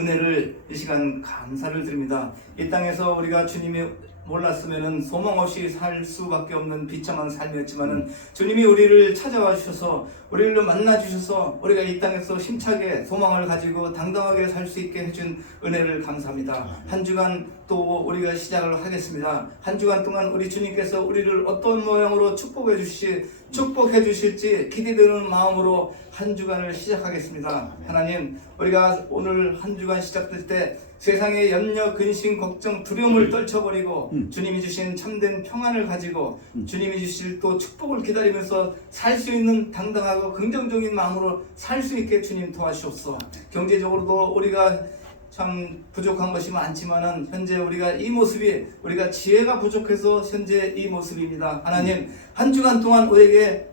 은혜를 이 시간 감사를 드립니다. 이 땅에서 우리가 주님이 몰랐으면은 소망 없이 살 수밖에 없는 비참한 삶이었지만은 주님이 우리를 찾아와 주셔서 우리를 만나 주셔서 우리가 이 땅에서 힘차게 소망을 가지고 당당하게 살 수 있게 해준 은혜를 감사합니다. 한 주간 또 우리가 시작을 하겠습니다. 한 주간 동안 우리 주님께서 우리를 어떤 모양으로 축복해 주실지 기대되는 마음으로 한 주간을 시작하겠습니다. 하나님, 우리가 오늘 한 주간 시작될 때 세상의 염려, 근심, 걱정, 두려움을 떨쳐버리고 주님이 주신 참된 평안을 가지고 주님이 주실 또 축복을 기다리면서 살 수 있는 당당하고 긍정적인 마음으로 살 수 있게 주님 도와주옵소서. 경제적으로도 우리가 참 부족한 것이 많지만은 현재 우리가 이 모습이 우리가 지혜가 부족해서 현재 이 모습입니다. 하나님, 한 주간 동안 우리에게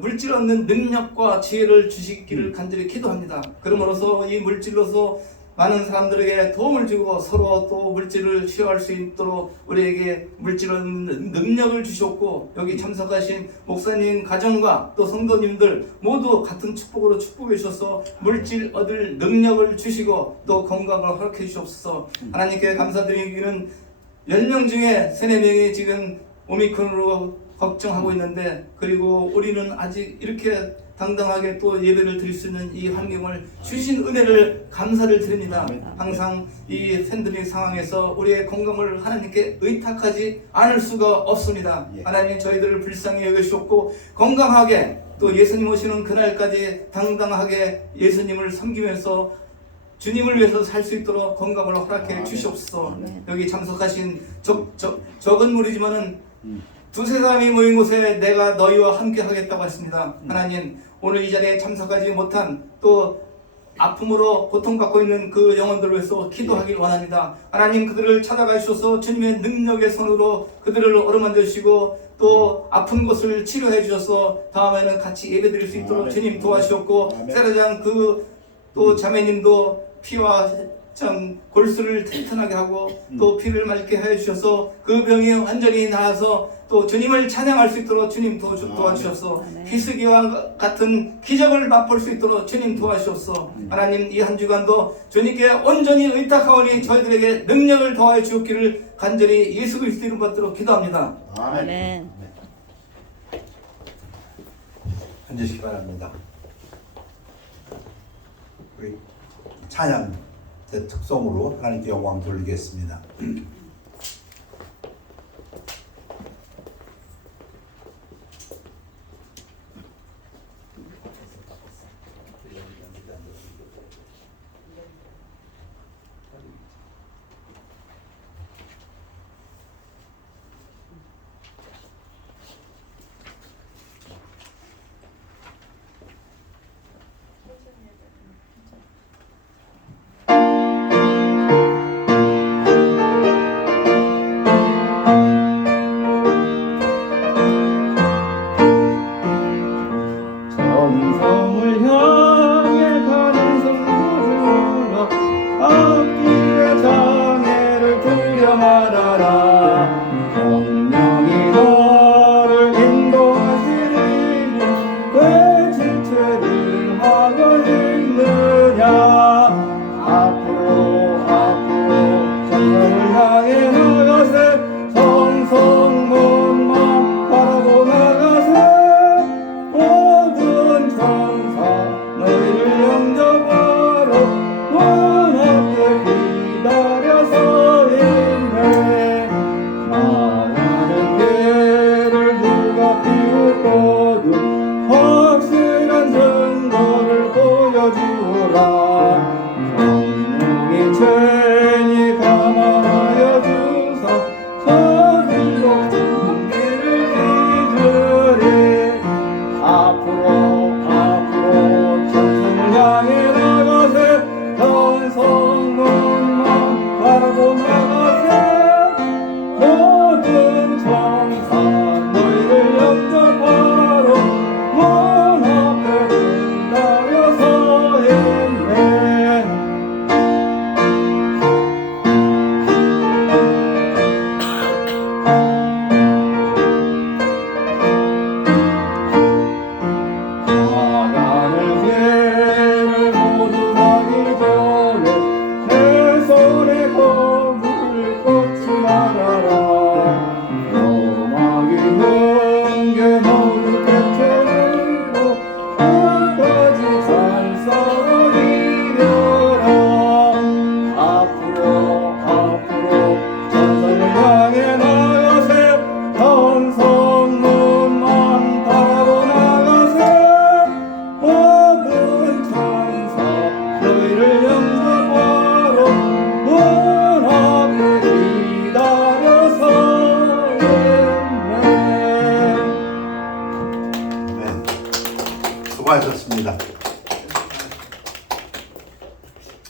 물질 얻는 능력과 지혜를 주시기를 간절히 기도합니다. 그러므로서 이 물질로서 많은 사람들에게 도움을 주고 서로 또 물질을 취할 수 있도록 우리에게 물질 얻는 능력을 주셨고, 여기 참석하신 목사님 가정과 또 성도님들 모두 같은 축복으로 축복해 주셔서 물질 얻을 능력을 주시고 또 건강을 허락해 주옵소서. 하나님께 감사드리기는 10명 중에 3, 4명이 지금 오미크론으로 걱정하고 있는데, 그리고 우리는 아직 이렇게 당당하게 또 예배를 드릴 수 있는 이 환경을 주신 은혜를 감사를 드립니다. 항상 이 팬데믹 상황에서 우리의 건강을 하나님께 의탁하지 않을 수가 없습니다. 하나님, 저희들을 불쌍히 여기셨고 건강하게 또 예수님 오시는 그날까지 당당하게 예수님을 섬기면서 주님을 위해서 살 수 있도록 건강을 허락해 주시옵소서. 여기 참석하신 적은 무리지만은 2, 3사람이 모인 곳에 내가 너희와 함께 하겠다고 했습니다. 하나님, 오늘 이 자리에 참석하지 못한 또 아픔으로 고통받고 있는 그 영혼들을 위해서 기도하길 원합니다. 하나님, 그들을 찾아가 주셔서 주님의 능력의 손으로 그들을 어루만져 주시고 또 아픈 곳을 치료해 주셔서 다음에는 같이 예배드릴 수 있도록 주님 도와주셨고, 세라장 또 자매님도 피와 참 골수를 튼튼하게 하고 또 피를 맑게 해 주셔서 그 병이 완전히 나아서 또 주님을 찬양할 수 있도록 주님 도와주셔서 희스기와 같은 기적을 맛볼 수 있도록 주님 도와주셔서, 하나님, 이 한 주간도 주님께 온전히 의탁하오니 저희들에게 능력을 더하여 주옵기를 간절히 예수 그리스도 이름 받들어 기도합니다. 아멘. 앉으시기 바랍니다. 우리 찬양 특성으로 하나님께 영광 돌리겠습니다.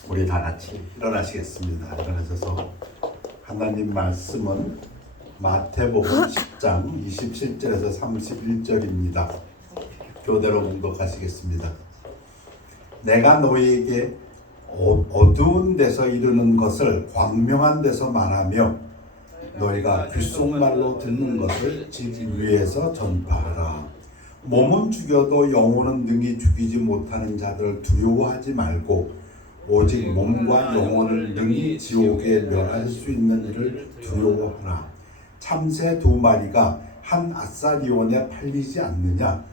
우리 다 같이 일어나시겠습니다. 일어나셔서 하나님 말씀은 마태복음 10장 27절에서 31절입니다. 교대로 봉독하시겠습니다. 내가 너희에게 어두운 데서 이르는 것을 광명한 데서 말하며 너희가 귓속말로 듣는 것을 집 위에서 전파하라. 몸은 죽여도 영혼은 능히 죽이지 못하는 자들을 두려워하지 말고 오직 몸과 영혼을 능히 지옥에 멸할 수 있는 이를 두려워하라. 참새 2마리가 한 아사리온에 팔리지 않느냐?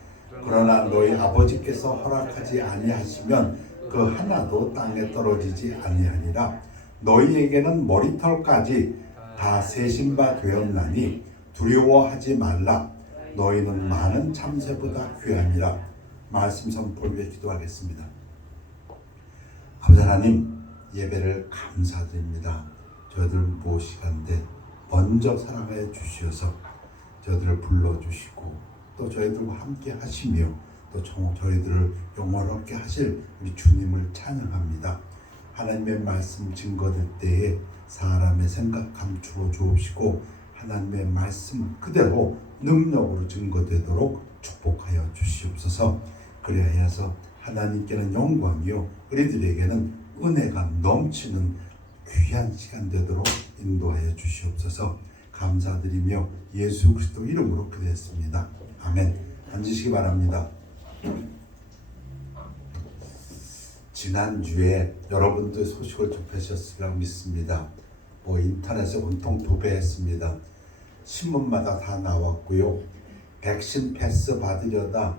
그러나 너희 아버지께서 허락하지 아니하시면 그 하나도 땅에 떨어지지 아니하니라. 너희에게는 머리털까지 다 세신 바 되었나니 두려워하지 말라. 너희는 많은 참새보다 귀하니라. 말씀 선포를 위해 기도하겠습니다. 아버지 하나님, 예배를 감사드립니다. 저희들 모시간데 먼저 사랑해 주시어서 저희들을 불러주시고 또 저희들과 함께 하시며 또 저희들을 영원롭게 하실 우리 주님을 찬양합니다. 하나님의 말씀 증거될 때에 사람의 생각 감추어 주옵시고 하나님의 말씀 그대로 능력으로 증거되도록 축복하여 주시옵소서. 그리하여서 하나님께는 영광이요 우리들에게는 은혜가 넘치는 귀한 시간 되도록 인도하여 주시옵소서. 감사드리며 예수 그리스도 이름으로 기도했습니다. 아멘. 앉으시기 바랍니다. 지난주에 여러분들 소식을 접하셨으리라고 믿습니다. 인터넷에 온통 도배했습니다. 신문마다 다 나왔고요. 백신 패스 받으려다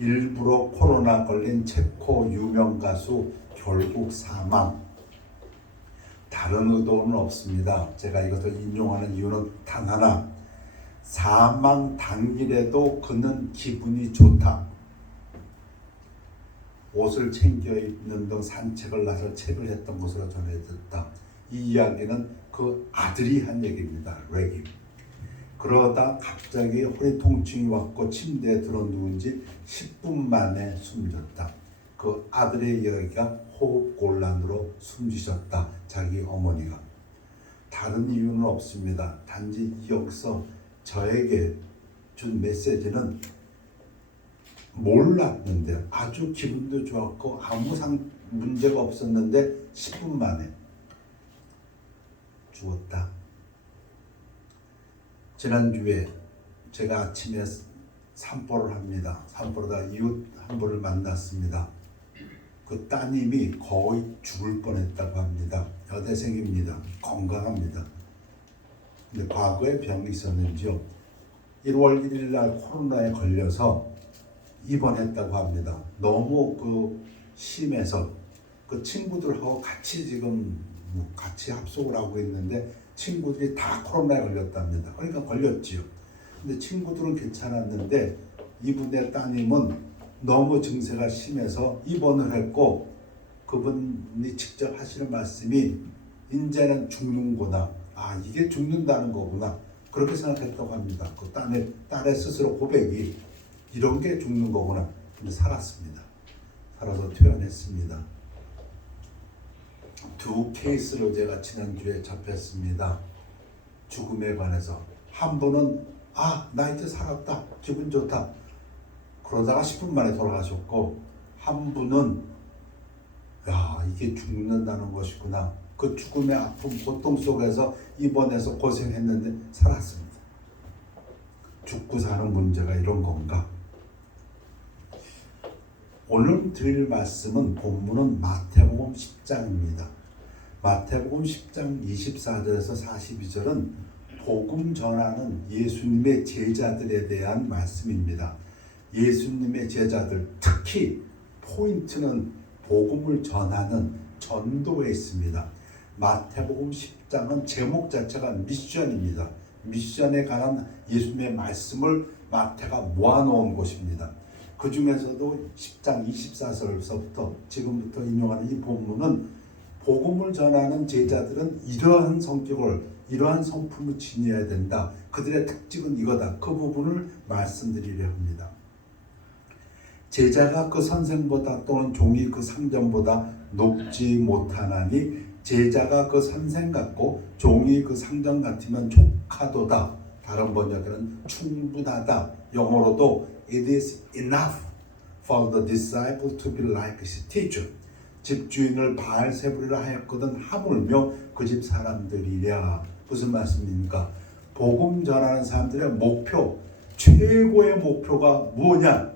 일부러 코로나 걸린 체코 유명 가수 결국 사망. 다른 의도는 없습니다. 제가 이것을 인용하는 이유는 단 하나. 사망 당일에도 그는 기분이 좋다. 옷을 챙겨 입는 등 산책을 나서 책을 했던 것으로 전해졌다. 이 이야기는 그 아들이 한 얘기입니다. 렉이. 그러다 갑자기 허리 통증이 왔고 침대에 들어 누운 지 10분 만에 숨졌다. 그 아들의 이야기가 호흡곤란으로 숨지셨다. 자기 어머니가. 다른 이유는 없습니다. 단지 여기서 저에게 준 메시지는 몰랐는데 아주 기분도 좋았고 아무 문제가 없었는데 10분 만에 죽었다. 지난주에 제가 아침에 산보를 합니다. 산보로다 이웃 한 분을 만났습니다. 그 따님이 거의 죽을 뻔했다고 합니다. 여대생입니다. 건강합니다. 근데 과거에 병이 있었는지요. 1월 1일 날 코로나에 걸려서 입원했다고 합니다. 너무 심해서 그 친구들하고 같이 지금 같이 합숙을 하고 있는데 친구들이 다 코로나에 걸렸답니다. 그러니까 걸렸지요. 근데 친구들은 괜찮았는데 이분의 따님은 너무 증세가 심해서 입원을 했고 그분이 직접 하시는 말씀이 이제는 죽는구나. 이게 죽는다는 거구나. 그렇게 생각했다고 합니다. 그 딸의 스스로 고백이 이런 게 죽는 거구나. 근데 살았습니다. 살아서 퇴원했습니다. 2 케이스를 제가 지난주에 접했습니다. 죽음에 관해서. 한 분은 나 이제 살았다. 기분 좋다. 그러다가 10분 만에 돌아가셨고 한 분은 이게 죽는다는 것이구나. 그 죽음의 아픔, 고통 속에서 입원해서 고생했는데 살았습니다. 죽고 사는 문제가 이런 건가? 오늘 드릴 말씀은 본문은 마태복음 10장입니다. 마태복음 10장 24절에서 42절은 복음 전하는 예수님의 제자들에 대한 말씀입니다. 예수님의 제자들, 특히 포인트는 복음을 전하는 전도에 있습니다. 마태복음 10장은 제목 자체가 미션입니다. 미션에 관한 예수님의 말씀을 마태가 모아놓은 곳입니다. 그 중에서도 10장 24절서부터 지금부터 인용하는 이 본문은 복음을 전하는 제자들은 이러한 성격을, 이러한 성품을 지녀야 된다. 그들의 특징은 이거다. 그 부분을 말씀드리려 합니다. 제자가 그 선생보다 또는 종이 그 상전보다 높지 못하나니 제자가 그 선생 같고 종이 그 상전 같으면 족하도다. 다른 번역에는 충분하다. 영어로도 it is enough for the disciple to be like his teacher. 집주인을 바알세불이라 하였거든 하물며 그 집 사람들이랴. 무슨 말씀입니까? 복음 전하는 사람들의 목표, 최고의 목표가 뭐냐?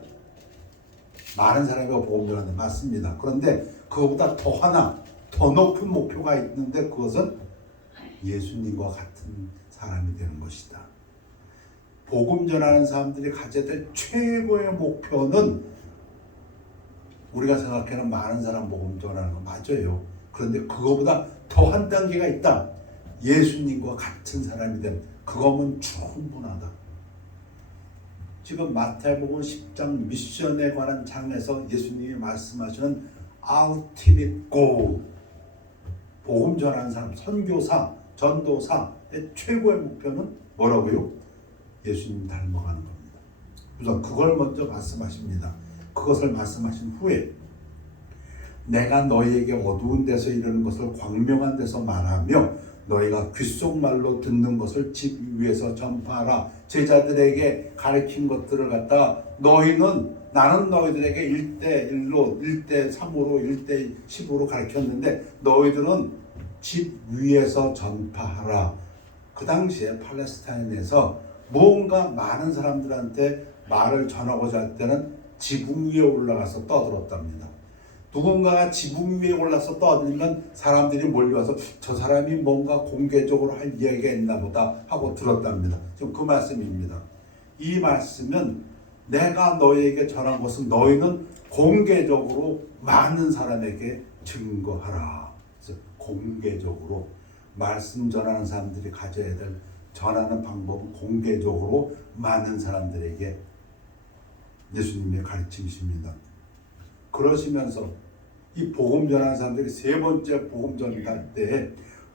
많은 사람이 복음 전하는 데 맞습니다. 그런데 그거보다 더 하나, 더 높은 목표가 있는데 그것은 예수님과 같은 사람이 되는 것이다. 복음 전하는 사람들이 가져야 될 최고의 목표는 우리가 생각하는 많은 사람 복음 전하는 거 맞아요. 그런데 그거보다 더 한 단계가 있다. 예수님과 같은 사람이 된 그거면 충분하다. 지금 마태복음 10장 미션에 관한 장에서 예수님이 말씀하시는 ultimate goal, 복음 전하는 사람, 선교사, 전도사의 최고의 목표는 뭐라고요? 예수님 닮아가는 겁니다. 우선 그걸 먼저 말씀하십니다. 그것을 말씀하신 후에 내가 너희에게 어두운 데서 이르는 것을 광명한 데서 말하며 너희가 귓속말로 듣는 것을 집 위에서 전파하라. 제자들에게 가르친 것들을 갖다가 나는 너희들에게 1대1로 1대3으로 1대10으로 가르쳤는데 너희들은 집 위에서 전파하라. 그 당시에 팔레스타인에서 무언가 많은 사람들한테 말을 전하고자 할 때는 지붕 위에 올라가서 떠들었답니다. 누군가가 지붕 위에 올라서 떠들면 사람들이 몰려와서 저 사람이 뭔가 공개적으로 할 이야기가 있나 보다 하고 들었답니다. 지금 그 말씀입니다. 이 말씀은 내가 너희에게 전한 것은 너희는 공개적으로 많은 사람에게 증거하라. 그래서 공개적으로 말씀 전하는 사람들이 가져야 될 전하는 방법은 공개적으로 많은 사람들에게 예수님의 가르침이십니다. 그러시면서 이 복음 전하는 사람들이 세 번째 복음 전할 때에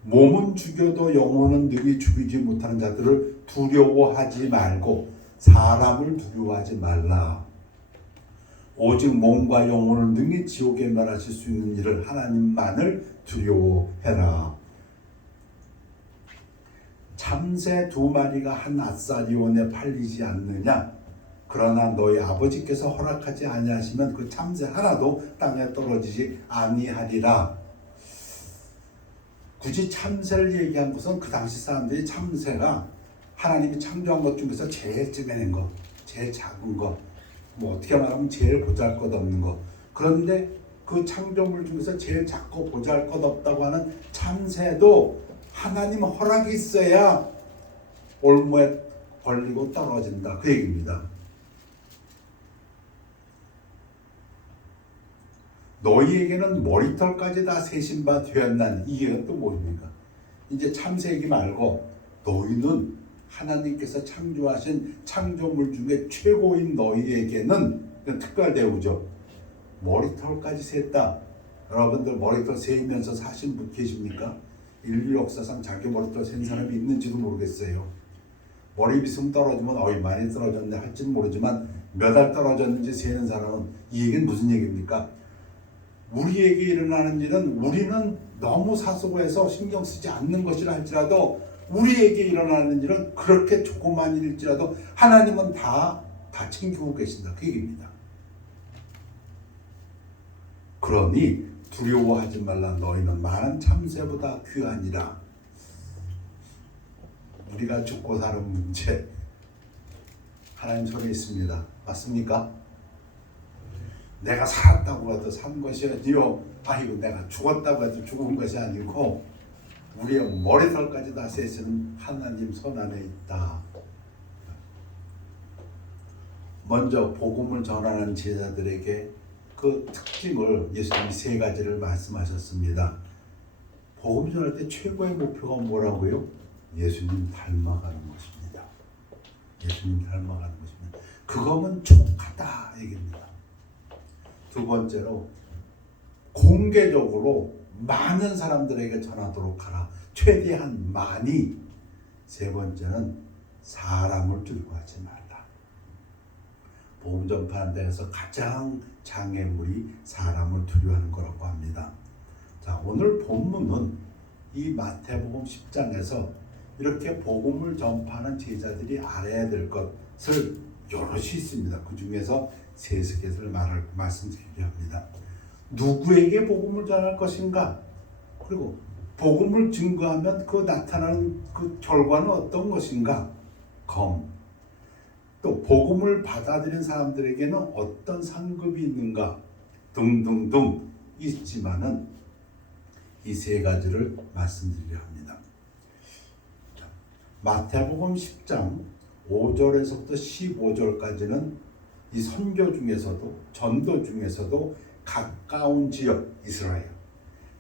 몸은 죽여도 영혼은 능히 죽이지 못하는 자들을 두려워하지 말고 사람을 두려워하지 말라. 오직 몸과 영혼을 능히 지옥에 멸하실 수 있는 일을 하나님만을 두려워해라. 참새 2마리가 한 앗사리온에 팔리지 않느냐? 그러나 너희 아버지께서 허락하지 아니하시면 그 참새 하나도 땅에 떨어지지 아니하리라. 굳이 참새를 얘기한 것은 그 당시 사람들이 참새가 하나님이 창조한 것 중에서 제일 찌매낸 것, 제일 작은 것, 뭐 어떻게 말하면 제일 보잘것없는 것. 그런데 그 창조물 중에서 제일 작고 보잘것없다고 하는 참새도 하나님 허락이 있어야 올무에 걸리고 떨어진다. 그 얘기입니다. 너희에게는 머리털까지 다 세신 바 되었나니. 이게 또 뭡니까? 이제 참새 얘기 말고 너희는 하나님께서 창조하신 창조물 중에 최고인 너희에게는 특별 대우죠. 머리털까지 셌다. 여러분들 머리털 세면서 사신 분 계십니까? 인류 역사상 자기 머리털 센 사람이 있는지도 모르겠어요. 머리 빗음 떨어지면 많이 떨어졌네 할지는 모르지만 몇 알 떨어졌는지 세는 사람은 이 얘기는 무슨 얘기입니까? 우리에게 일어나는 일은 우리는 너무 사소해서 신경 쓰지 않는 것이라 할지라도 우리에게 일어나는 일은 그렇게 조그만 일일지라도 하나님은 다 챙기고 계신다. 그 얘기입니다. 그러니 두려워하지 말라. 너희는 많은 참새보다 귀하니라. 우리가 죽고 사는 문제 하나님 손에 있습니다. 맞습니까? 내가 살았다고 해도 산 것이 아니요. 아이고 내가 죽었다고 해도 죽은 것이 아니고 우리의 머리털까지 다 세시는 하나님 손 안에 있다. 먼저 복음을 전하는 제자들에게 그 특징을 예수님이 3가지를 말씀하셨습니다. 복음 전할 때 최고의 목표가 뭐라고요? 예수님 닮아가는 것입니다. 예수님 닮아가는 것입니다. 그거면 족하다 얘기입니다. 2번째로 공개적으로 많은 사람들에게 전하도록 하라. 최대한 많이. 3번째는 사람을 두려워하지 말라. 복음 전파하는 데에서 가장 장애물이 사람을 두려워하는 거라고 합니다. 자, 오늘 본문은 이 마태복음 10장에서 이렇게 복음을 전파하는 제자들이 알아야 될 것을 여럿이 있습니다. 그 중에서 세세 개를 말씀드리려 합니다. 누구에게 복음을 전할 것인가? 그리고 복음을 증거하면 그 나타나는 그 결과는 어떤 것인가? 또 복음을 받아들인 사람들에게는 어떤 상급이 있는가? 등등등 있지만은 이 세 가지를 말씀드리려 합니다. 마태복음 10장 5절에서부터 15절까지는 이 선교 중에서도 전도 중에서도 가까운 지역 이스라엘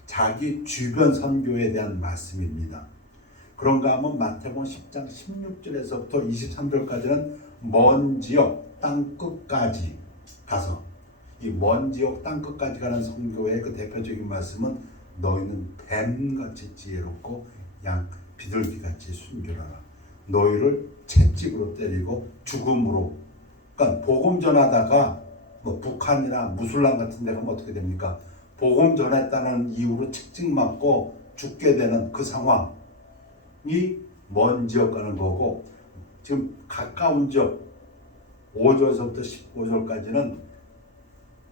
자기 주변 선교에 대한 말씀입니다. 그런가 하면 마태복음 10장 16절에서부터 23절까지는 먼 지역 땅 끝까지 가서 이 먼 지역 땅 끝까지 가는 선교의 그 대표적인 말씀은 너희는 뱀같이 지혜롭고 양 비둘기같이 순결하라. 너희를 채찍으로 때리고 죽음으로. 그러니까 복음 전하다가 뭐 북한이나 무술란 같은 데 가면 어떻게 됩니까? 복음 전했다는 이유로 채찍 맞고 죽게 되는 그 상황이 먼 지역 가는 거고, 지금 가까운 지역 5절에서부터 15절까지는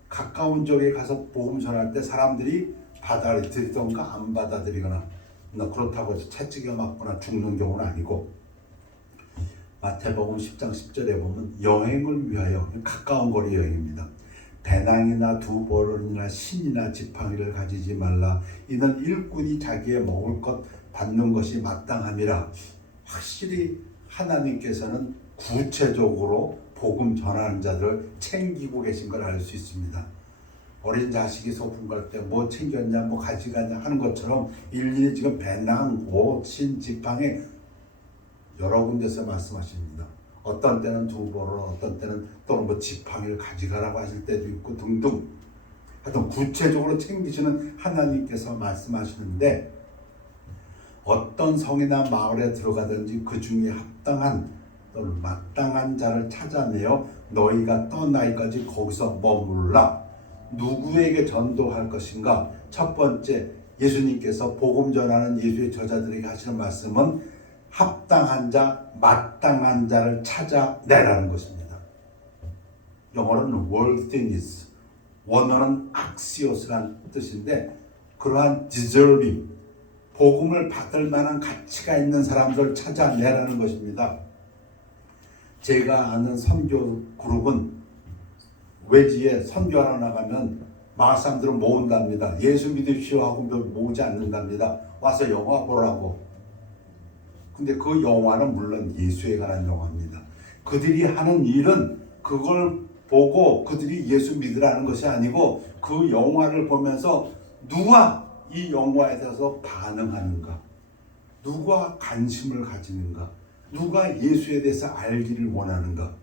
가까운 지역에 가서 복음 전할 때 사람들이 받아들이던가 안 받아들이거나 그렇다고 해서 채찍에 맞거나 죽는 경우는 아니고, 마태복음 10장 10절에 보면 여행을 위하여 가까운 거리 여행입니다. 배낭이나 두 보름이나 신이나 지팡이를 가지지 말라. 이는 일꾼이 자기의 먹을 것 받는 것이 마땅함이라. 확실히 하나님께서는 구체적으로 복음 전하는 자들을 챙기고 계신 걸 알 수 있습니다. 어린 자식이 소풍 갈 때 뭐 챙겼냐 뭐 가져가냐 하는 것처럼 일일이 지금 배낭, 옷, 신, 지팡이 여러 군데서 말씀하십니다. 어떤 때는 두 벌을, 어떤 때는 또는 뭐 지팡이를 가져가라고 하실 때도 있고 등등. 하여튼 구체적으로 챙기시는 하나님께서 말씀하시는데, 어떤 성이나 마을에 들어가든지 그 중에 합당한 또는 마땅한 자를 찾아내어 너희가 떠나기까지 거기서 머물라. 누구에게 전도할 것인가? 첫 번째, 예수님께서 복음 전하는 예수의 저자들에게 하시는 말씀은 합당한 자, 마땅한 자를 찾아내라는 것입니다. 영어로는 worthiness, 원어는 axios라는 뜻인데, 그러한 deserving, 복음을 받을 만한 가치가 있는 사람들을 찾아내라는 것입니다. 제가 아는 선교 그룹은 외지에 선교하러 나가면 마을 사람들은 모은답니다. 예수 믿으시오 하고 모으지 않는답니다. 와서 영화 보라고. 근데 그 영화는 물론 예수에 관한 영화입니다. 그들이 하는 일은 그걸 보고 그들이 예수 믿으라는 것이 아니고, 그 영화를 보면서 누가 이 영화에 대해서 반응하는가, 누가 관심을 가지는가, 누가 예수에 대해서 알기를 원하는가,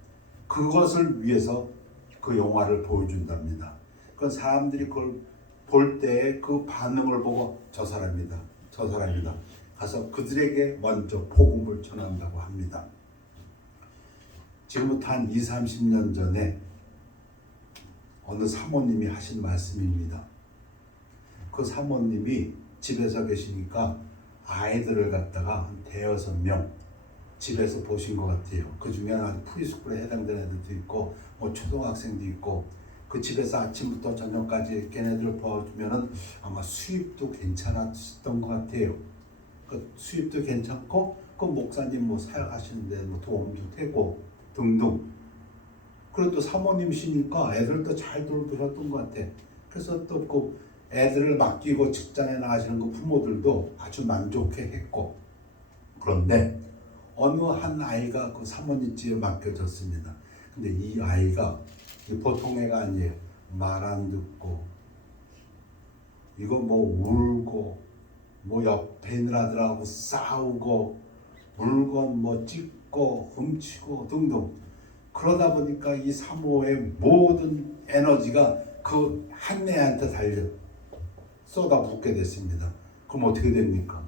그것을 위해서 그 영화를 보여준답니다. 그 사람들이 그걸 볼 때의 그 반응을 보고 저 사람이다, 저 사람이다 가서 그들에게 먼저 복음을 전한다고 합니다. 지금부터 한 20-30년 전에 어느 사모님이 하신 말씀입니다. 그 사모님이 집에서 계시니까 아이들을 갖다가 한 5-6명 집에서 보신 것 같아요. 그 중에 아주 프리스쿨에 해당되는 애들도 있고 뭐 초등학생도 있고, 그 집에서 아침부터 저녁까지 걔네들을 봐주면은 아마 수입도 괜찮았던 것 같아요. 그 수입도 괜찮고, 그 목사님 뭐 사역하시는데 뭐 도움도 되고 등등. 그리고 또 사모님이시니까 애들도 잘 돌보셨던 것 같아. 그래서 또 그 애들을 맡기고 직장에 나가시는 그 부모들도 아주 만족해 했고. 그런데 어느 한 아이가 그 사모님 집에 맡겨졌습니다. 근데 이 아이가 보통 애가 아니에요. 말 안 듣고, 이거 뭐 울고, 뭐 옆에 있는 아들하고 싸우고, 물건 뭐 찢고 훔치고 등등. 그러다 보니까 이 사모의 모든 에너지가 그 한 애한테 달려 쏟아붓게 됐습니다. 그럼 어떻게 됩니까?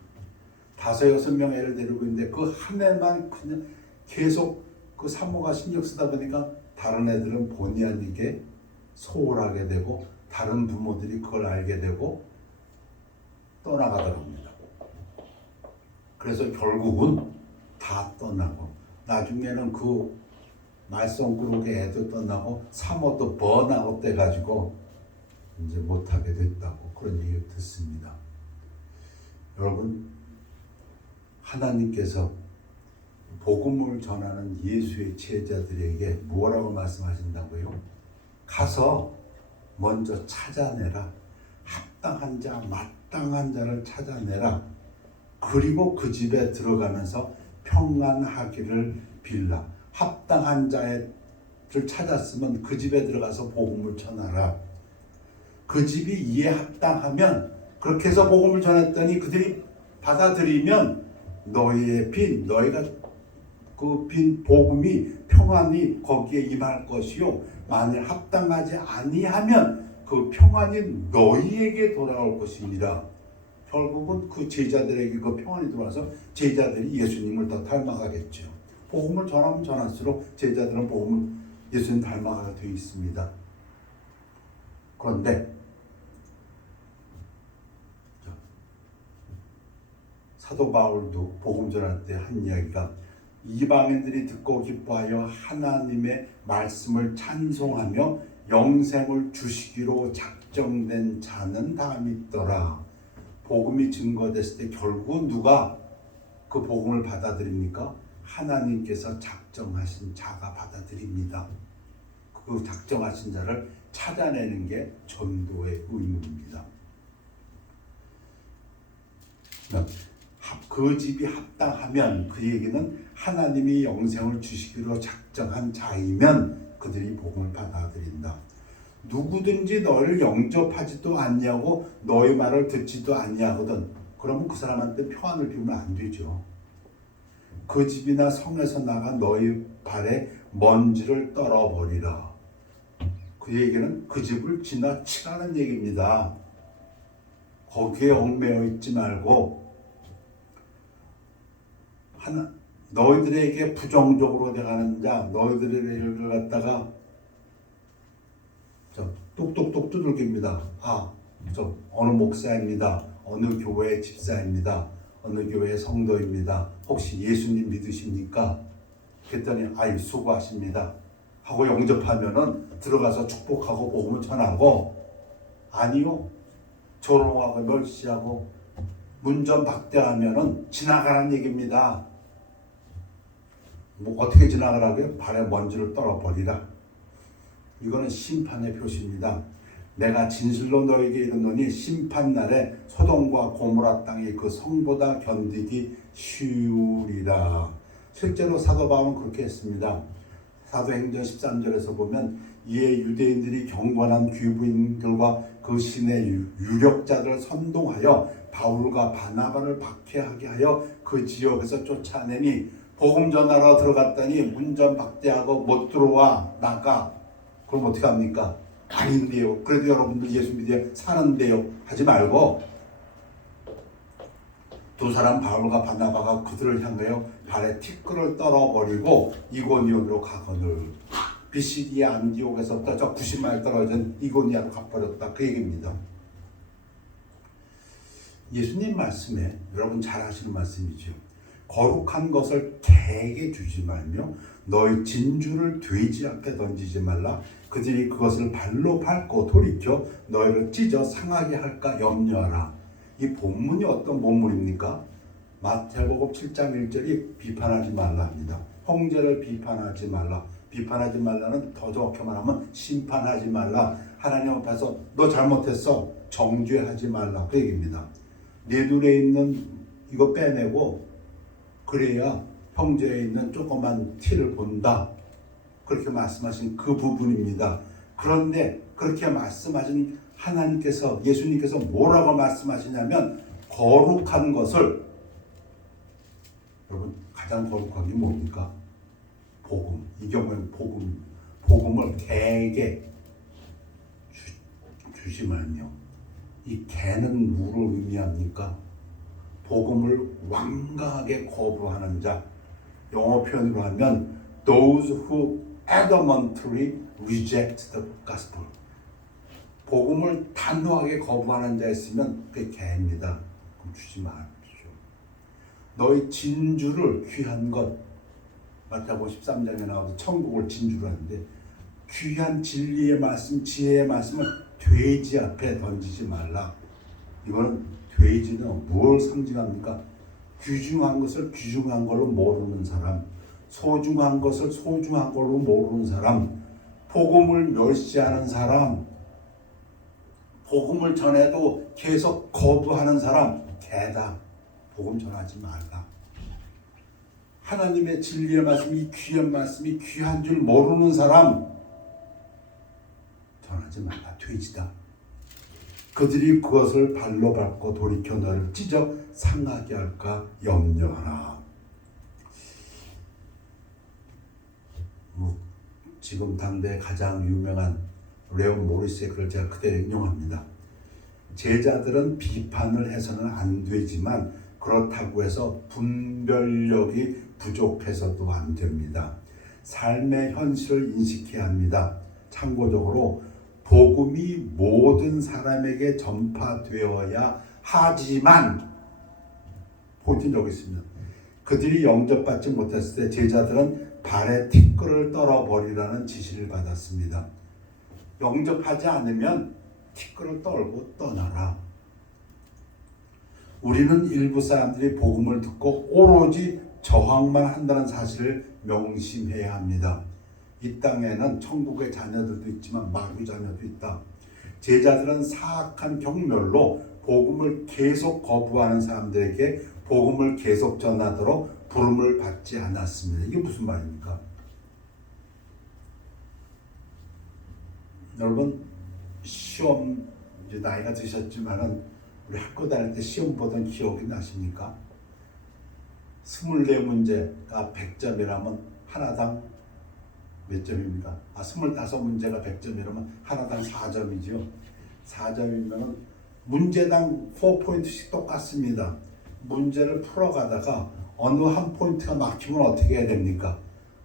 5-6명 애를 데리고 있는데 그 한 애만 그냥 계속 그 사모가 신경 쓰다 보니까 다른 애들은 본의 아니게 소홀하게 되고, 다른 부모들이 그걸 알게 되고, 떠나가더랍니다. 그래서 결국은 다 떠나고 나중에는 그 말썽꾸러기 애도 떠나고 사모도 번아웃 돼가지고 이제 못하게 됐다고 그런 얘기를 듣습니다. 여러분, 하나님께서 복음을 전하는 예수의 제자들에게 뭐라고 말씀하신다고요? 가서 먼저 찾아내라. 합당한 자, 마땅한 자를 찾아내라. 그리고 그 집에 들어가면서 평안하기를 빌라. 합당한 자를 찾았으면 그 집에 들어가서 복음을 전하라. 그 집이 이에 합당하면 그렇게 해서 복음을 전했더니 그들이 받아들이면 너희의 빈, 너희가 그 빈 복음이 평안이 거기에 임할 것이요. 만일 합당하지 아니하면 그 평안이 너희에게 돌아올 것이니라. 결국은 그 제자들에게 그 평안이 돌아와서 제자들이 예수님을 더 닮아가겠죠. 복음을 전하면 전할수록 제자들은 복음을 예수님 닮아가게 되어 있습니다. 그런데 사도 바울도 복음 전할 때 한 이야기가 이방인들이 듣고 기뻐하여 하나님의 말씀을 찬송하며 영생을 주시기로 작정된 자는 다 믿더라. 복음이 증거됐을 때 결국 누가 그 복음을 받아들입니까? 하나님께서 작정하신 자가 받아들입니다. 그 작정하신 자를 찾아내는 게 전도의 의무입니다. 그 집이 합당하면 그 얘기는 하나님이 영생을 주시기로 작정한 자이면 그들이 복음을 받아들인다. 누구든지 너를 영접하지도 않냐고 너의 말을 듣지도 않냐거든. 그러면 그 사람한테 평안을 비우면 안 되죠. 그 집이나 성에서 나가 너희 발에 먼지를 떨어버리라. 그 얘기는 그 집을 지나치라는 얘기입니다. 거기에 얽매여 있지 말고 너희들에게 부정적으로 대하는 자, 너희들을 갖다가 똑똑똑 두들깁니다. 어느 목사입니다. 어느 교회의 집사입니다. 어느 교회의 성도입니다. 혹시 예수님 믿으십니까? 그랬더니 수고하십니다 하고 영접하면은 들어가서 축복하고 복음을 전하고, 아니요, 조롱하고 멸시하고 문전박대하면은 지나가라는 얘기입니다. 뭐 어떻게 지나가라고요? 발에 먼지를 떨어버리라. 이거는 심판의 표시입니다. 내가 진실로 너에게 이르노니 심판날에 소돔과 고모라 땅이 그 성보다 견디기 쉬우리라. 실제로 사도 바울은 그렇게 했습니다. 사도행전 13절에서 보면 이에 유대인들이 경건한 귀부인들과 그 신의 유력자들을 선동하여 바울과 바나바를 박해하게 하여 그 지역에서 쫓아내니 복음 전하러 들어갔더니 문전박대하고 못 들어와 나가. 그럼 어떻게 합니까? 아닌데요. 그래도 여러분들 예수 믿어 사는데요. 하지 말고 두 사람 바울과 바나바가 그들을 향하여 발에 티끌을 떨어버리고 이고니온으로 가거늘. 비시디아 안디옥에서부터 저 90마일 떨어진 이고니아로 가버렸다. 그 얘기입니다. 예수님 말씀에 여러분 잘 아시는 말씀이죠. 거룩한 것을 개에게 주지 말며 너희 진주를 돼지 앞에 던지지 말라. 그들이 그것을 발로 밟고 돌이켜 너희를 찢어 상하게 할까 염려하라. 이 본문이 어떤 본문입니까? 마태복음 7장 1절이 비판하지 말라 합니다. 형제를 비판하지 말라. 비판하지 말라는 더 정확히 말하면 심판하지 말라. 하나님 앞에서 너 잘못했어. 정죄하지 말라. 그 얘기입니다. 내 눈에 있는 이거 빼내고 그래야 형제에 있는 조그만 티를 본다. 그렇게 말씀하신 그 부분입니다. 그런데 그렇게 말씀하신 하나님께서, 예수님께서 뭐라고 말씀하시냐면 거룩한 것을, 여러분 가장 거룩한 게 뭡니까? 복음. 이 경우에는 복음을 개에게 주지 말며, 이 개는 뭐를 의미합니까? 복음을 완강하게 거부하는 자. 영어 표현으로 하면 those who adamantly reject the gospel. 복음을 단호하게 거부하는 자 있으면 그게 개입니다. 주지 마십시오. 너희 진주를 귀한 것, 마태복음 13장에 나와서 천국을 진주로 하는데 귀한 진리의 말씀, 지혜의 말씀을 돼지 앞에 던지지 말라. 이거는 돼지는 뭘 상징합니까? 귀중한 것을 귀중한 걸로 모르는 사람, 소중한 것을 소중한 걸로 모르는 사람, 복음을 멸시하는 사람, 복음을 전해도 계속 거부하는 사람, 개다. 복음 전하지 말라. 하나님의 진리의 말씀이 귀한 말씀이 귀한 줄 모르는 사람 전하지 말라. 돼지다. 그들이 그것을 발로 밟고 돌이켜 너를 찢어 상하게 할까 염려하라. 지금 당대 가장 유명한 레온 모리스의 글을 제가 그대로 인용합니다. 제자들은 비판을 해서는 안 되지만 그렇다고 해서 분별력이 부족해서도 안 됩니다. 삶의 현실을 인식해야 합니다. 참고적으로 복음이 모든 사람에게 전파되어야 하지만 포인트는 여기 있습니다. 그들이 영접받지 못했을 때 제자들은 발에 티끌을 떨어버리라는 지시를 받았습니다. 영접하지 않으면 티끌을 떨고 떠나라. 우리는 일부 사람들이 복음을 듣고 오로지 저항만 한다는 사실을 명심해야 합니다. 이 땅에는 천국의 자녀들도 있지만 마귀 자녀도 있다. 제자들은 사악한 경멸로 복음을 계속 거부하는 사람들에게 복음을 계속 전하도록 부름을 받지 않았습니다. 이게 무슨 말입니까? 여러분 시험 이제 나이가 드셨지만은 우리 학교 다닐 때 시험 보던 기억이 나십니까? 24문제가 100점이라면 하나당 몇 점입니까? 25문제가 100점이라면 하나당 4점이죠. 4점이면 문제당 4포인트씩 똑같습니다. 문제를 풀어가다가 어느 한 포인트가 막히면 어떻게 해야 됩니까?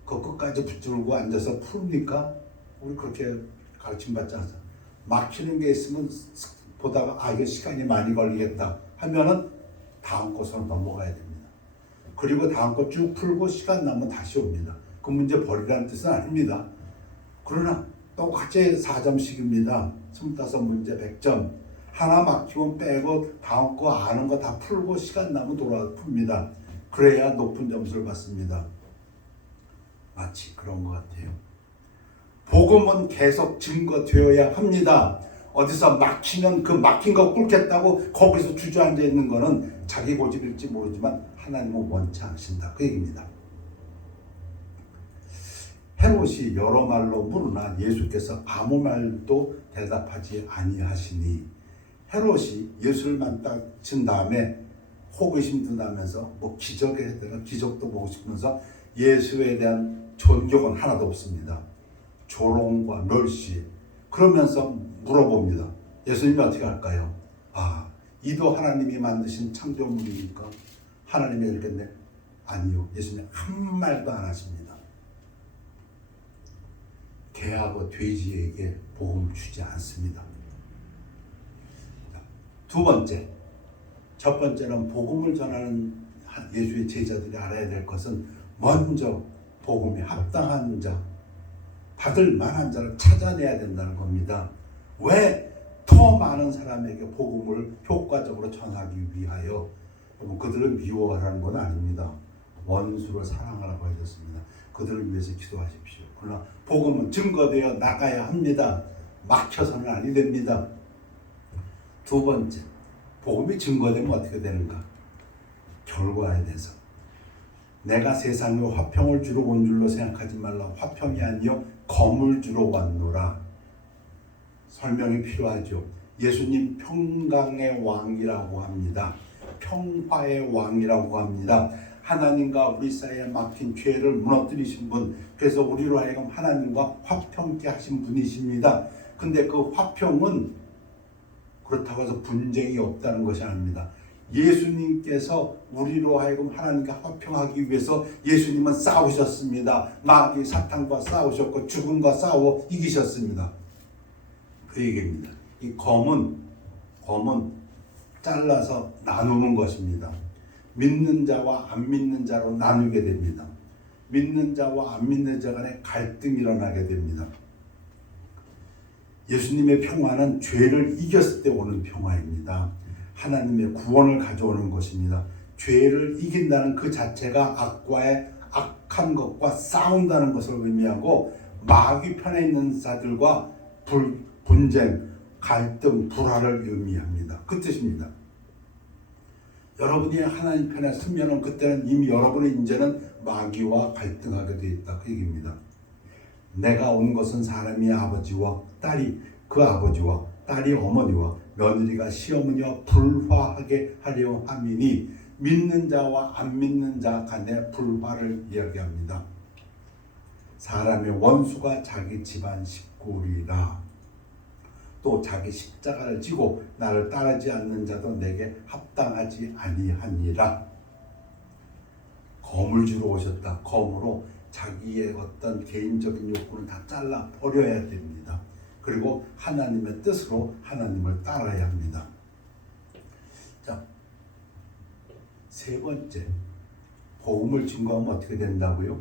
그 끝까지 붙들고 앉아서 풉니까? 우리 그렇게 가르침받지 않아요. 막히는 게 있으면 보다가 이게 시간이 많이 걸리겠다 하면은 다음 것으로 넘어가야 됩니다. 그리고 다음 것 쭉 풀고 시간 남으면 다시 옵니다. 그 문제 버리라는 뜻은 아닙니다. 그러나 똑같이 4점씩입니다. 25문제 100점. 하나 막히면 빼고 다음 거 아는 거 다 풀고 시간 남으면 돌아 풉니다. 그래야 높은 점수를 받습니다. 마치 그런 것 같아요. 복음은 계속 증거되어야 합니다. 어디서 막히면 그 막힌 거 꿇겠다고 거기서 주저앉아 있는 거는 자기 고집일지 모르지만 하나님은 원치 않으신다. 그 얘기입니다. 헤롯이 여러 말로 물으나 예수께서 아무 말도 대답하지 아니하시니 헤롯이 예수를 만나신 다음에 호기심 든다면서 뭐 기적에 해대가 기적도 보고 싶으면서 예수에 대한 존경은 하나도 없습니다. 조롱과 멸시. 그러면서 물어봅니다. 예수님이 어떻게 할까요? 이도 하나님이 만드신 창조물이니까 하나님이 이렇겠네? 아니요. 예수님 한 말도 안 하십니다. 개하고 돼지에게 복음을 주지 않습니다. 두 번째, 첫 번째는 복음을 전하는 예수의 제자들이 알아야 될 것은 먼저 복음에 합당한 자, 받을 만한 자를 찾아내야 된다는 겁니다. 왜? 더 많은 사람에게 복음을 효과적으로 전하기 위하여. 그들을 미워하라는 건 아닙니다. 원수를 사랑하라고 하셨습니다. 그들을 위해서 기도하십시오. 그러나 복음은 증거되어 나가야 합니다. 막혀서는 아니 됩니다. 두 번째, 복음이 증거되면 어떻게 되는가? 결과에 대해서. 내가 세상에 화평을 주러 온 줄로 생각하지 말라. 화평이 아니요 검을 주러 왔노라. 설명이 필요하죠. 예수님 평강의 왕이라고 합니다. 평화의 왕이라고 합니다. 하나님과 우리 사이에 막힌 죄를 무너뜨리신 분, 그래서 우리로 하여금 하나님과 화평케 하신 분이십니다. 근데 그 화평은 그렇다고 해서 분쟁이 없다는 것이 아닙니다. 예수님께서 우리로 하여금 하나님과 화평하기 위해서 예수님은 싸우셨습니다. 마귀 사탄과 싸우셨고 죽음과 싸워 이기셨습니다. 그 얘기입니다. 이 검은 잘라서 나누는 것입니다. 믿는 자와 안 믿는 자로 나누게 됩니다. 믿는 자와 안 믿는 자 간에 갈등이 일어나게 됩니다. 예수님의 평화는 죄를 이겼을 때 오는 평화입니다. 하나님의 구원을 가져오는 것입니다. 죄를 이긴다는 그 자체가 악과의 악한 것과 싸운다는 것을 의미하고 마귀 편에 있는 자들과 분쟁, 갈등, 불화를 의미합니다. 그 뜻입니다. 여러분이 하나님 편에 서면은 그때는 이미 여러분의 이제는 마귀와 갈등하게 되어 있다. 그 얘기입니다. 내가 온 것은 사람이 아버지와 딸이 그 아버지와 딸이 어머니와 며느리가 시어머니와 불화하게 하려 함이니 믿는 자와 안 믿는 자 간의 불화를 이야기합니다. 사람의 원수가 자기 집안 식구리라. 또 자기 십자가를 지고 나를 따르지 않는 자도 내게 합당하지 아니하니라. 검을 주러 오셨다. 검으로 자기의 어떤 개인적인 욕구를 다 잘라 버려야 됩니다. 그리고 하나님의 뜻으로 하나님을 따라야 합니다. 자, 세 번째, 복음을 증거하면 어떻게 된다고요?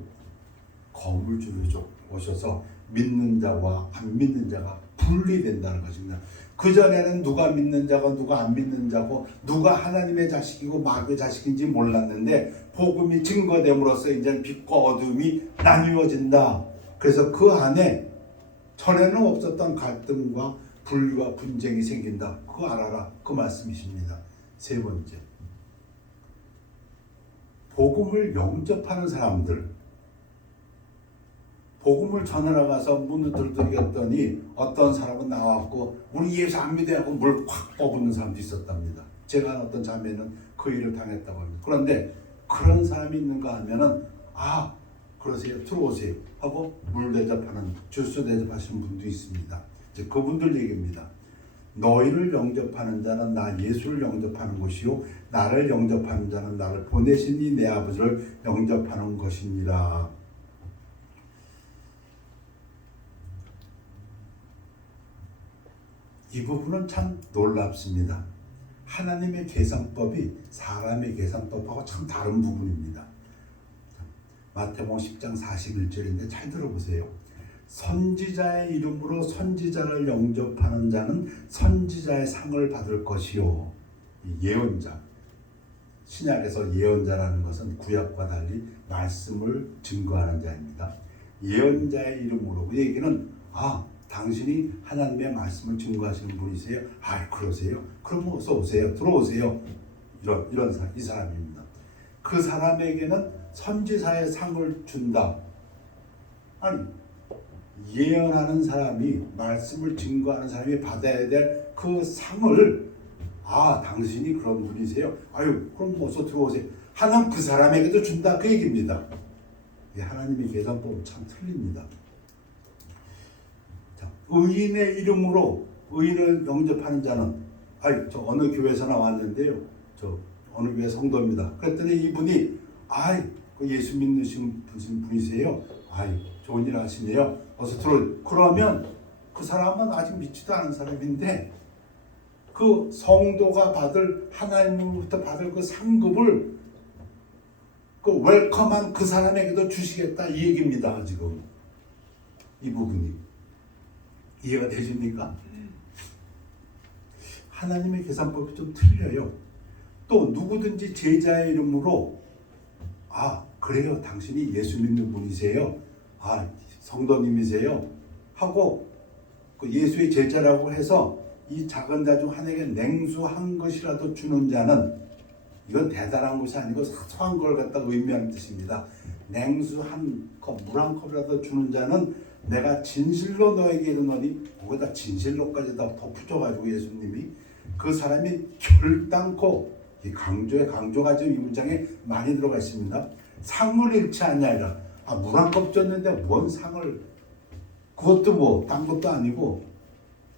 검을 주러 오셔서 믿는 자와 안 믿는 자가 분리된다는 것입니다. 그전에는 누가 믿는 자고 누가 안 믿는 자고 누가 하나님의 자식이고 마귀의 자식인지 몰랐는데 복음이 증거됨으로써 이제 빛과 어둠이 나뉘어진다. 그래서 그 안에 전에는 없었던 갈등과 분리와 분쟁이 생긴다. 그거 알아라. 그 말씀이십니다. 세 번째, 복음을 영접하는 사람들, 복음을 전하러 가서 문을 들더니 어떤 사람은 나왔고 우리 예수 안 믿어야 하고 물 확 퍼붓는 사람도 있었답니다. 제가 어떤 자매는 그 일을 당했다고 합니다. 그런데 그런 사람이 있는가 하면은 아 그러세요 들어오세요 하고 물 대접하는 주스 대접하시는 분도 있습니다. 이제 그분들 얘기입니다. 너희를 영접하는 자는 나 예수를 영접하는 것이요 나를 영접하는 자는 나를 보내신 이 내 아버지를 영접하는 것이니라. 이 부분은 참 놀랍습니다. 하나님의 계산법이 사람의 계산법하고 참 다른 부분입니다. 마태복음 10장 41절인데 잘 들어보세요. 선지자의 이름으로 선지자를 영접하는 자는 선지자의 상을 받을 것이요. 예언자, 신약에서 예언자라는 것은 구약과 달리 말씀을 증거하는 자입니다. 예언자의 이름으로, 그 얘기는 당신이 하나님의 말씀을 증거하시는 분이세요? 그러세요? 그럼 어서 오세요. 들어오세요. 이런 사람, 이 사람입니다. 그 사람에게는 선지자의 상을 준다. 아니, 예언하는 사람이, 말씀을 증거하는 사람이 받아야 될 그 상을 당신이 그런 분이세요? 그럼 어서 들어오세요. 하나님 그 사람에게도 준다. 그 얘기입니다. 하나님의 계산법은 참 틀립니다. 의인의 이름으로 의인을 영접하는 자는 저 어느 교회에서 나왔는데요. 저 어느 교회 성도입니다. 그랬더니 이분이 그 예수 믿으신 분이세요. 좋은 일 하시네요. 어서 들어오세요. 그러면 그 사람은 아직 믿지도 않은 사람인데 그 성도가 받을 하나님으로부터 받을 그 상급을 그 웰컴한 그 사람에게도 주시겠다 이 얘기입니다. 지금 이 부분이 이해가 되십니까? 하나님의 계산법이 좀 틀려요. 또 누구든지 제자의 이름으로 그래요 당신이 예수 믿는 분이세요? 성도님이세요? 하고 그 예수의 제자라고 해서 이 작은 자 중 하나에게 냉수 한 것이라도 주는 자는, 이건 대단한 것이 아니고 사소한 걸 갖다 의미하는 뜻입니다. 냉수 한 컵, 물 한 컵이라도 주는 자는 내가 진실로 너에게 이르노니, 거기다 진실로까지 다 덧붙여가지고 예수님이 그 사람이 결단코, 이 강조가 지금 이 문장에 많이 들어가 있습니다. 상을 잃지 않냐이라. 물 한 컵 줬는데 뭔 상을, 그것도 딴 것도 아니고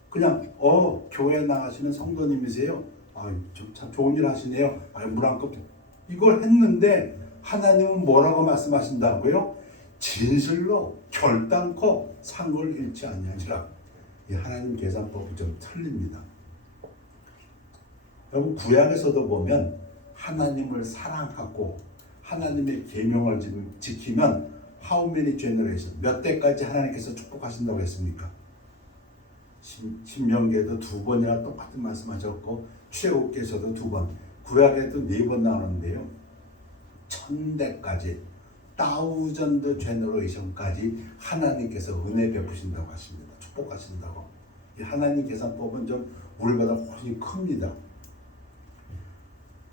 그냥 교회 나가시는 성도님이세요? 참 좋은 일 하시네요. 물 한 컵. 이걸 했는데 하나님은 뭐라고 말씀하신다고요? 진실로 결단코 상을 잃지 아니하니라. 이 하나님 계산법이 좀 틀립니다. 여러분 구약에서도 보면 하나님을 사랑하고 하나님의 계명을 지키면 how many generation 몇 대까지 하나님께서 축복하신다고 했습니까? 신명기에도 2번이나 똑같은 말씀하셨고 출애굽기에서도 2번, 구약에도 4번 나오는데요. 1000대까지 thousand generation까지 하나님께서 은혜 베푸신다고 하십니다. 축복하신다고. 이 하나님 계산법은 좀 우리보다 훨씬 큽니다.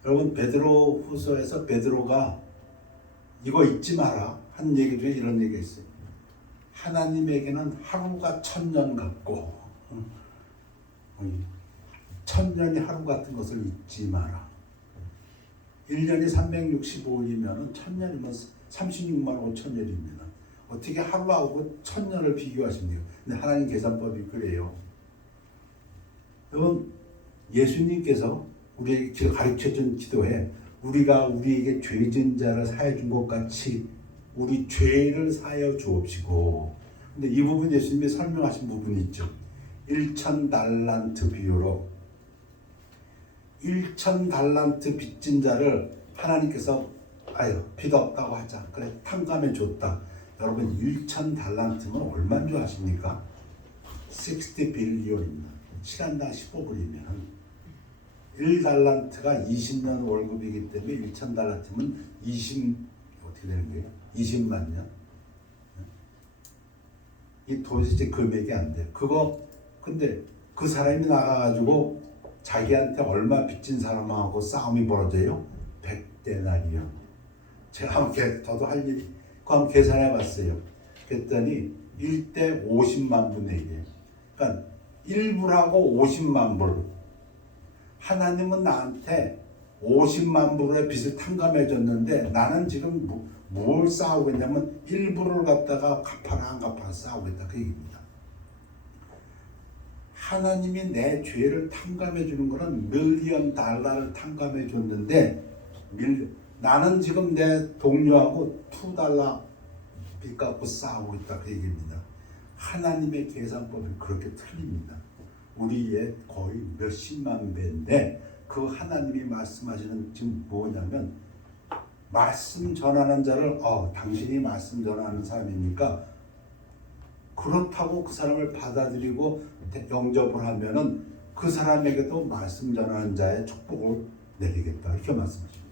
여러분 베드로 후서에서 베드로가 이거 잊지 마라 한 얘기 중에 이런 얘기가 있어요. 하나님에게는 하루가 1000년 같고 1000년이 하루 같은 것을 잊지 마라. 1년이 365일이면 1000년이면 36만 5천년입니다. 어떻게 하루하고 1000년을 비교하십니까? 근데 하나님 계산법이 그래요. 여러분 예수님께서 우리에게 가르쳐준 기도에 우리가 우리에게 죄진 자를 사해 준 것 같이 우리 죄를 사하여 주옵시고. 근데 이 부분 예수님이 설명하신 부분이 있죠. 1000달란트 비유로 1000달란트 빚진 자를 하나님께서 빚 없다고 하자. 그래 탕감해 줬다. 여러분 1000달란트면 얼마인 줄 아십니까? 60 빌리언입니다. 시간당 15불이면 1달란트가 20년 월급이기 때문에 1000달란트면 어떻게 되는 거예요? 20만 년. 이 도대체 금액이 안 돼. 근데 그 사람이 나가가지고 자기한테 얼마 빚진 사람하고 싸움이 벌어져요? 100데나리온. 제가 저도 할 일이 그거 한번 계산해 봤어요. 그랬더니 1대 50만 분의 1이에요. 그러니까 1불하고 50만 불. 하나님은 나한테 50만 불의 빚을 탕감해 줬는데 나는 지금 뭘 싸우고 있냐면 1불을 갖다가 갚아라 안 갚아라 싸우고 있다 그 얘기입니다. 하나님이 내 죄를 탕감해 주는 거는 밀리언 달러를 탕감해 줬는데 나는 지금 내 동료하고 2달러 빚 갖고 싸우고 있다 그 얘기입니다. 하나님의 계산법은 그렇게 틀립니다. 우리의 거의 몇십만 배인데 그 하나님이 말씀하시는 지금 뭐냐면 말씀 전하는 자를 당신이 말씀 전하는 사람이니까 그렇다고 그 사람을 받아들이고 영접을 하면은 그 사람에게도 말씀 전하는 자의 축복을 내리겠다 이렇게 말씀하십니다.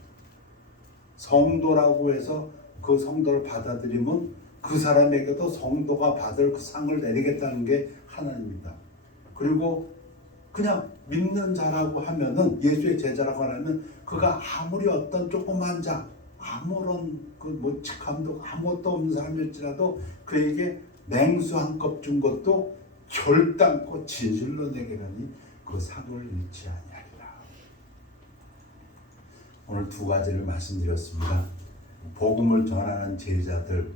성도라고 해서 그 성도를 받아들이면 그 사람에게도 성도가 받을 그 상을 내리겠다는 게 하나님입니다. 그리고 그냥 믿는 자라고 하면은 예수의 제자라고 하면 그가 아무리 어떤 조그만 자 아무런 그 직함도 아무것도 없는 사람일지라도 그에게 냉수 한 컵 준 것도 결단코 진실로 내게라니 그 상을 잃지 아니하리라. 오늘 2가지를 말씀드렸습니다. 복음을 전하는 제자들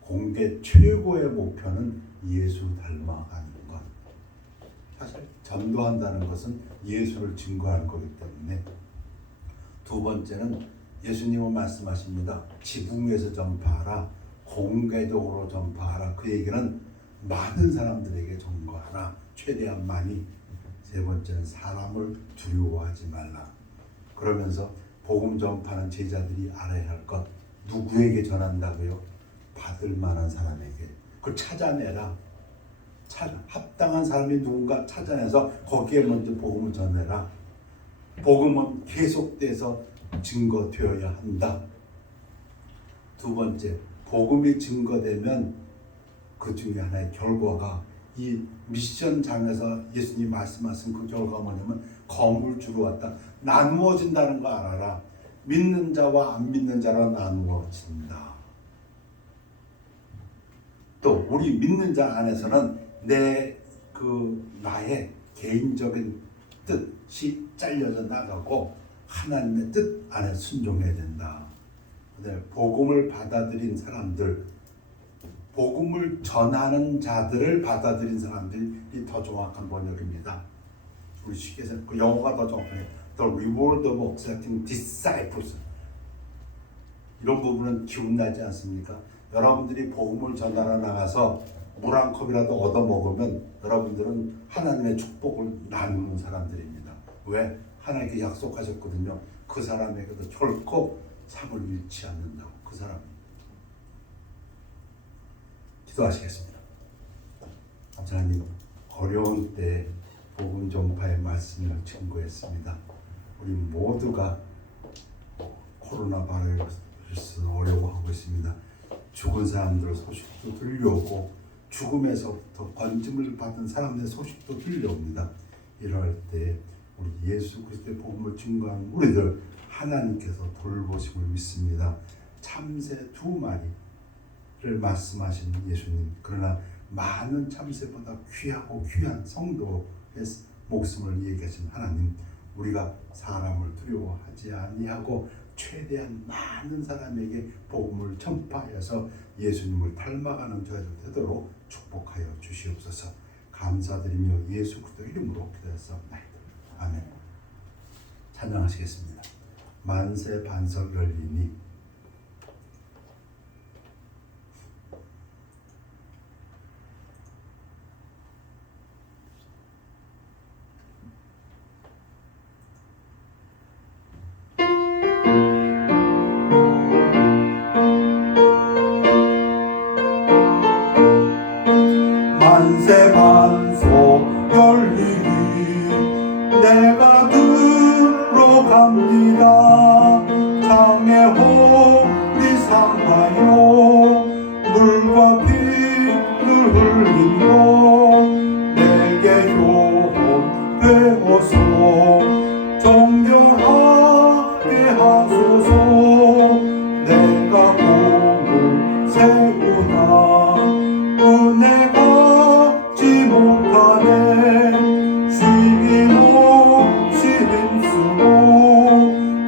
공개 최고의 목표는 예수 닮아가는 것. 사실 전도한다는 것은 예수를 증거하는 거기 때문에. 2번째는 예수님은 말씀하십니다. 지붕 위에서 전파하라. 공개적으로 전파하라. 그 얘기는 많은 사람들에게 전거하라. 최대한 많이. 3번째는 사람을 두려워하지 말라. 그러면서 복음 전파하는 제자들이 알아야 할 것. 누구에게 전한다고요? 받을 만한 사람에게. 그걸 찾아내라. 합당한 사람이 누군가 찾아내서 거기에 먼저 복음을 전해라. 복음은 계속돼서 증거되어야 한다. 2번째, 복음이 증거되면 그 중에 하나의 결과가 이 미션장에서 예수님 말씀하신 그 결과가 뭐냐면 거물주로 왔다. 나누어진다는 거 알아라. 믿는 자와 안 믿는 자로 나누어진다. 또 우리 믿는 자 안에서는 나의 개인적인 뜻이 잘려져 나가고 하나님의 뜻 안에 순종해야 된다. 복음을 받아들인 사람들, 복음을 전하는 자들을 받아들인 사람들이 더 정확한 번역입니다. 우리 쉽게 해서 그 영어가 더 정확해요. The reward of accepting disciples. 이런 부분은 기운나지 않습니까? 여러분들이 복음을 전하러 나가서 물 한 컵이라도 얻어 먹으면 여러분들은 하나님의 축복을 나누는 사람들입니다. 왜? 하나님께 약속하셨거든요. 그 사람에게도 결코 상을 잃지 않는다고. 그 사람 기도하시겠습니다. 하나님, 어려운 때에 복음 전파의 말씀을 증거했습니다. 우리 모두가 코로나 바이러스 어려워하고 있습니다. 죽은 사람들 소식도 들려오고 죽음에서부터 건짐을 받은 사람들의 소식도 들려옵니다. 이럴 때 우리 예수 그리스도의 복음을 증거하는 우리들 하나님께서 돌보심을 믿습니다. 참새 2마리를 말씀하신 예수님, 그러나 많은 참새보다 귀하고 귀한 성도의 목숨을 얘기하신 하나님, 우리가 사람을 두려워하지 아니하고 최대한 많은 사람에게 복음을 전파하여서 예수님을 닮아가는 저희들 되도록 축복하여 주시옵소서. 감사드리며 예수 그리스도 이름으로 기도했사옵나이다. 아멘. 찬양하시겠습니다. 만세 반석 열리니. 만세 반석 열리니 내가 들어갑니다. 창에 홀이 상하여 물과 피를 흘리며 내게 효험 되어서 정결하게 하소서. 내가 몸을 세우나 은혜 받지 못하네. 쉼없이 힘쓰고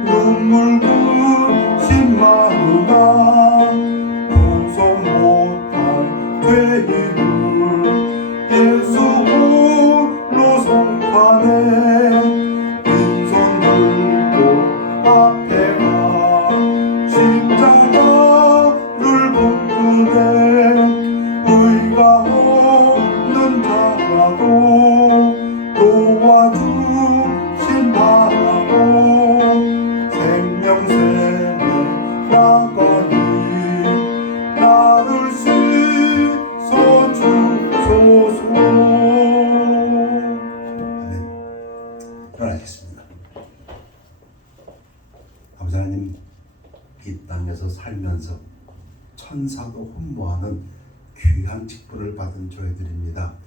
눈물 근심 많으나 구속 못할 죄인을 예수 홀로 송파네. 빈손 들고 앞에 가 십자가를 붙드네. 의가 없는 자라도 도와주신 바라고 생명샘에 나가니 나를 씻어주소서. 아멘. 결혼하겠습니다. 아버지 하나님, 이 땅에서 살면서 천사도 흠모하는 귀한 직분을 받은 저희들입니다.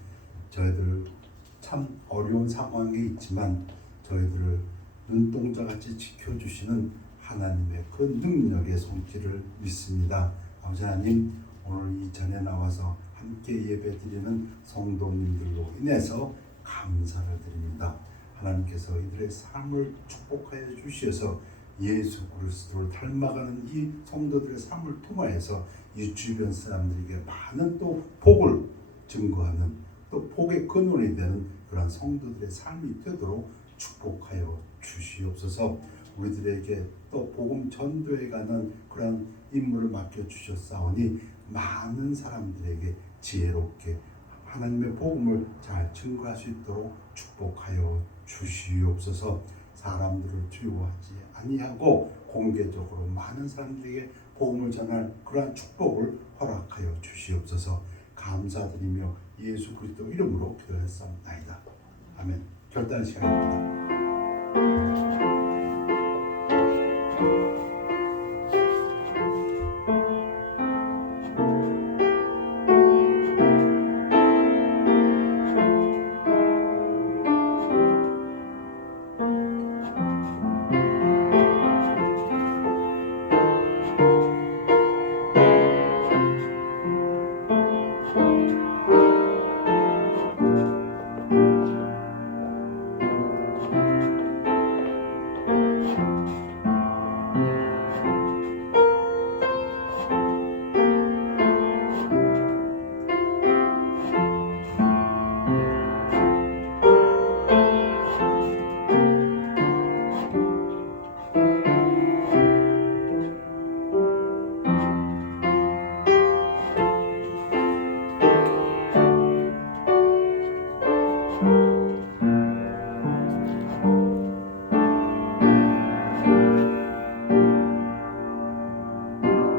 저희들 참 어려운 상황에 있지만 저희들을 눈동자같이 지켜주시는 하나님의 그 능력의 손길을 믿습니다. 아버지 하나님, 오늘 이 전에 나와서 함께 예배드리는 성도님들로 인해서 감사를 드립니다. 하나님께서 이들의 삶을 축복하여 주셔서 예수 그리스도를 닮아가는 이 성도들의 삶을 통하여서 이 주변 사람들에게 많은 또 복을 증거하는, 또 복의 근원이 되는 그런 성도들의 삶이 되도록 축복하여 주시옵소서. 우리들에게 또 복음 전도에 가는 그런 임무를 맡겨 주셨사오니 많은 사람들에게 지혜롭게 하나님의 복음을 잘 증거할 수 있도록 축복하여 주시옵소서. 사람들을 두려워하지 아니하고 공개적으로 많은 사람들에게 복음을 전할 그러한 축복을 허락하여 주시옵소서. 감사드리며 예수 그리스도 이름으로 기도했사옵나이다. 아멘. 결단 시간입니다.